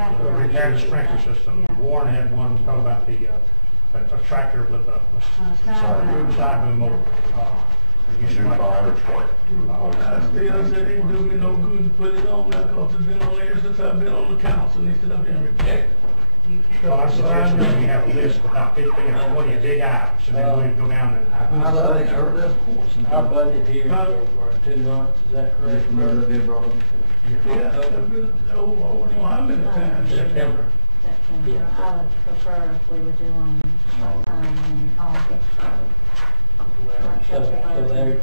repair the sprinkler system. Yeah. Warren had one talking about the a tractor with a side boom motor. A new fire truck. I still said it do me no good to put it on now, cause it's been on there since I've been on the council, instead of being rejected. So I suggest that we have a list of about 15 or 20 big items, and then we go down and. Our budget here for 2 months, is that correct? Yeah, I've been over how many times? September. September. I would prefer if we were doing sometime in August. So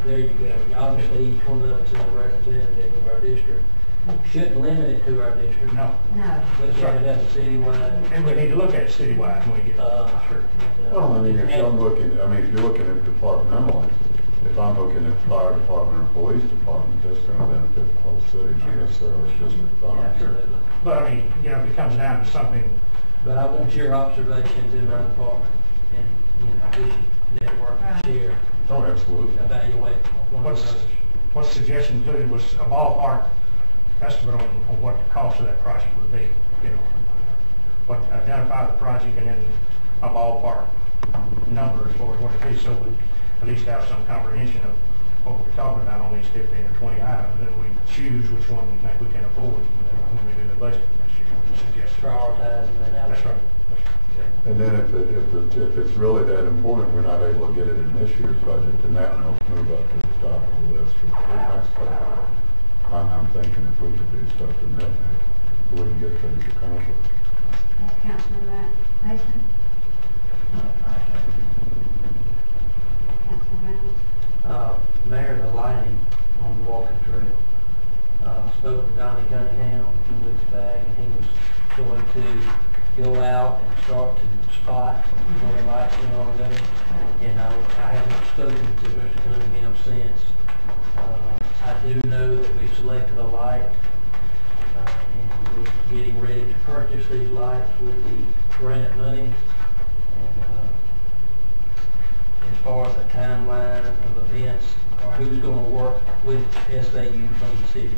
there you go. Obviously, each one of us is a representative of our district. Shouldn't limit it to our district. No. No. Look at it as a citywide. And we need to look at it citywide when we get. Sure. Well, I mean, if you're looking at departmentally, if I'm looking at fire department or police department, that's gonna benefit the whole city, not necessarily just the fire. Absolutely. But I mean, you know, if it comes down to something. But I want your observations in our department, and, we should network and share, Oh, absolutely. evaluate one What's another. suggestion included was a ballpark estimate on what the cost of that project would be. Identify the project and then a ballpark number as far as what it is, so we at least have some comprehension of what we're talking about on these 15 or 20 items, and we choose which one we think we can afford when we do the budget next year. Suggest. Prioritize and then That's allocate. right. And then if it's really that important, we're not able to get it in this year's budget, then that will move up to the top of the list for the next budget. I'm thinking if we could do stuff in that, we wouldn't get things accomplished. Councilman Mason? Councilman Reynolds? Mayor, the lighting on the walking trail. Spoke with Donnie Cunningham a few weeks back, and he was going to go out and start to spot where the lights are going to go. And I haven't spoken to Mr. Cunningham since. I do know that we selected a light, and we're getting ready to purchase these lights with the grant money. And as far as the timeline of events, or who's going to work with SAU from the city,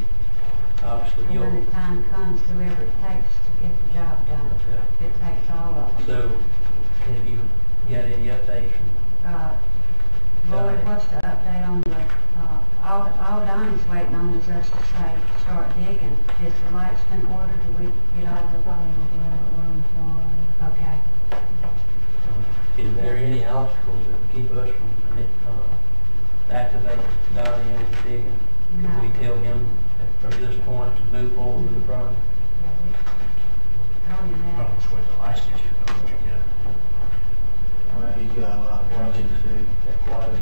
obviously And you'll. when the time comes, whoever it takes to get the job done, Okay. it takes all of them. So, have you got any updates from? Lloyd, what's the update on the, all Donnie's waiting on is us to say, start digging. Is the lights been ordered? Do we get all the? Okay. Is there any obstacles that would keep us from activating Donnie on the digging? No. Can we tell him from this point to move forward with the project? Told him that. Well, it's with the license, you know, what you get. He's got a lot of projects to do.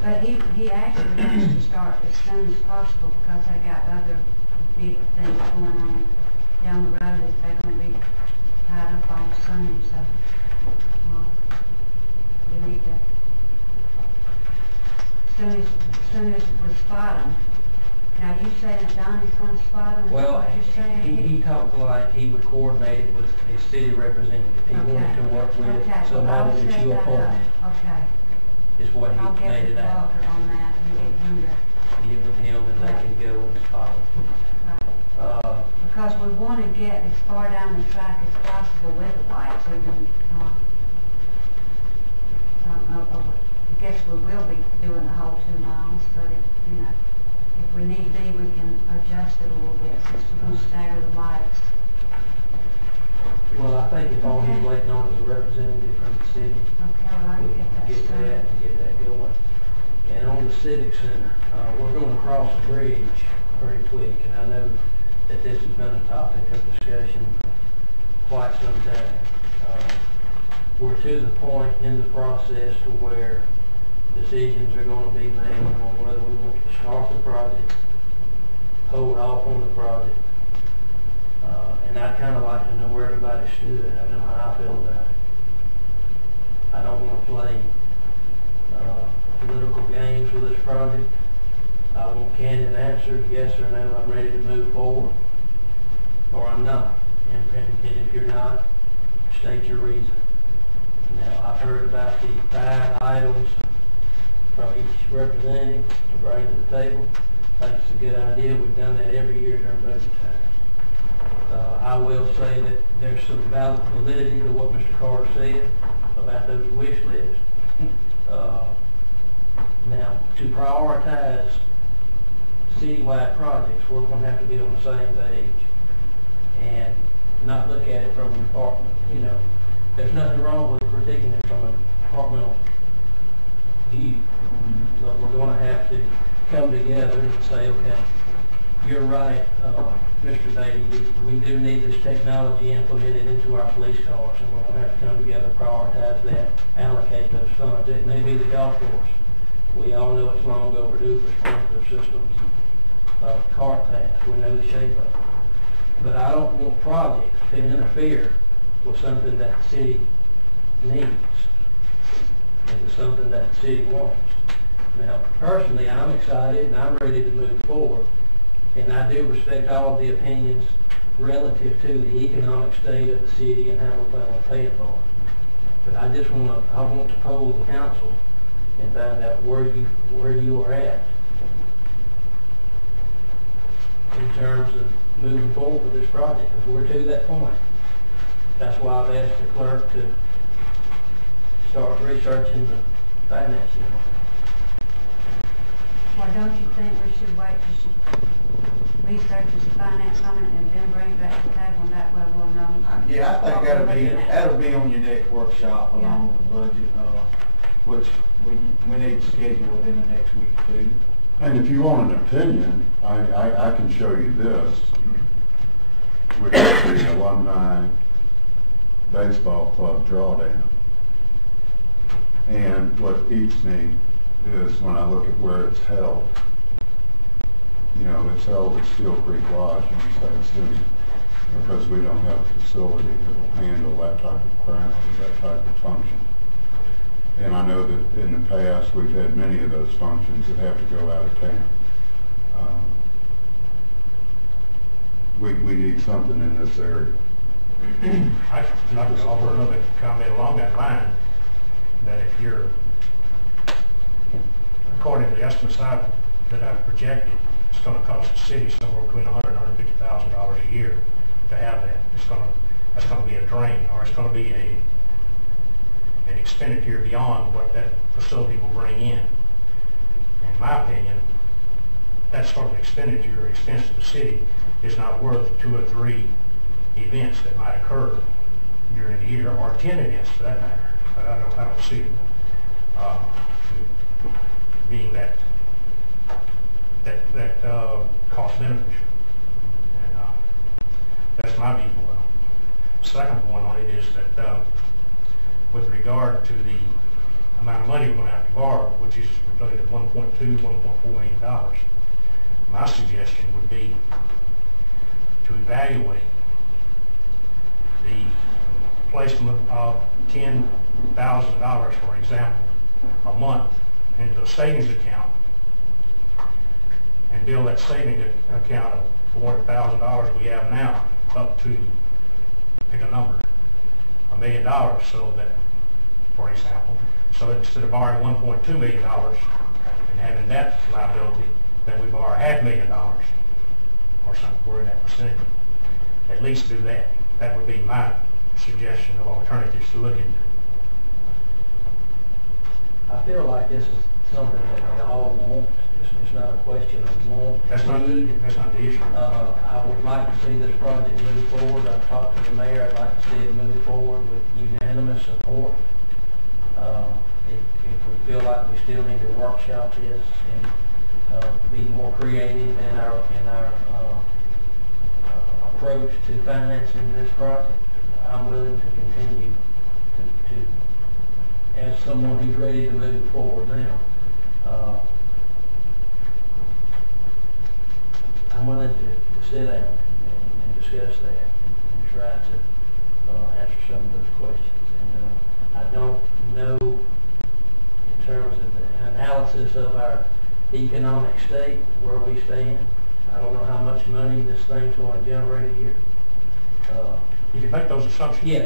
But he actually wants to start as soon as possible because they got other big things going on down the road that they're going to be tied up on soon, so we need to, as soon as we spot them. Now, you saying that Donnie's going to spot them, is that Well, what you're saying? he talked like he would coordinate it with a city representative. He wanted to work with Okay. somebody I'll that set you that up. appointed, Okay. is what I'll he get made with it out. Walter on that and get him to, Get with him and they can go and spot him. because we want to get as far down the track as possible with the lights, even, I guess we will be doing the whole 2 miles, but if we need be, we can adjust it a little bit since we're going to stagger the lights. Well, I think if all he's waiting on is a representative from the city, Okay, well, I we can get can that get started. that and get that going. And on the Civic Center, we're going to cross the bridge pretty quick, and I know that this has been a topic of discussion for quite some time. We're to the point in the process to where decisions are going to be made on whether we want to start the project, hold off on the project, and I'd kind of like to know where everybody stood. I know how I feel about it. I don't want to play political games with this project. I want candid answers, yes or no, I'm ready to move forward, or I'm not. And if you're not, state your reason. Now, I've heard about the 5 items from each representative to bring to the table. I think it's a good idea. We've done that every year during budget time. I will say that there's some validity to what Mr. Carter said about those wish lists. Now, to prioritize citywide projects, we're going to have to be on the same page and not look at it from a department. You know, there's nothing wrong with critiquing it from a departmental view, but we're going to have to come together and say, okay, you're right, Mr. Beatty, we do need this technology implemented into our police cars, and we're going to have to come together, prioritize that, allocate those funds. It may be the golf course. We all know it's long overdue for sprinkler systems and cart paths. We know the shape of it. But I don't want projects to interfere with something that the city needs and with something that the city wants. Now, personally, I'm excited and I'm ready to move forward. And I do respect all of the opinions relative to the economic state of the city and how we plan on paying for it. But I want to poll the council and find out where you are at in terms of moving forward with this project, because we're to that point. That's why I've asked the clerk to start researching the financing. Well, don't you think we should wait till she researches the finance on it and then bring it back to the table, and that way we'll know? Yeah, I think that'll be on your next workshop Yeah. along with the budget, which we need to schedule within the next week or two. And if you want an opinion, I can show you this, which is the alumni baseball club drawdown. And what eats me is when I look at where it's held. You know, it's held at Steel Creek Lodge in State City because we don't have a facility that will handle that type of crowd, that type of function. And I know that in the past, we've had many of those functions that have to go out of town. We need something in this area. I'd like to offer another comment along that line, that if you're, according to the estimates that I've projected, it's going to cost the city somewhere between $100,000 and $150,000 a year to have that. That's going to be a drain, or it's going to be an expenditure beyond what that facility will bring in. In my opinion, that sort of expenditure or expense to the city is not worth 2 or 3 events that might occur during the year, or 10 events for that matter. But I don't see it being that cost beneficial. And that's my view. Second point on it is that with regard to the amount of money we're going to have to borrow, which is related at $1.2, $1.4 million, my suggestion would be to evaluate the placement of $10,000, for example, a month into a savings account and build that savings account of $400,000 we have now up to, pick a number, $1 million, so that, for example, so that instead of borrowing $1.2 million and having that liability, then we borrow $500,000 or something, we're in that vicinity. At least do that. That would be my suggestion of alternatives to look into. I feel like this is something that we all want. It's not a question of want. That's not need. the issue. I would like to see this project move forward. I've talked to the mayor. I'd like to see it move forward with unanimous support. If we feel like we still need to workshop this and be more creative in our approach to financing this project, I'm willing to continue to as someone who's ready to move forward now. I'm willing to sit down and discuss that and try to answer some of those questions. And I don't know, in terms of the analysis of our economic state, where we stand. I don't know how much money this thing's going to generate a year. You can make those assumptions. Yeah.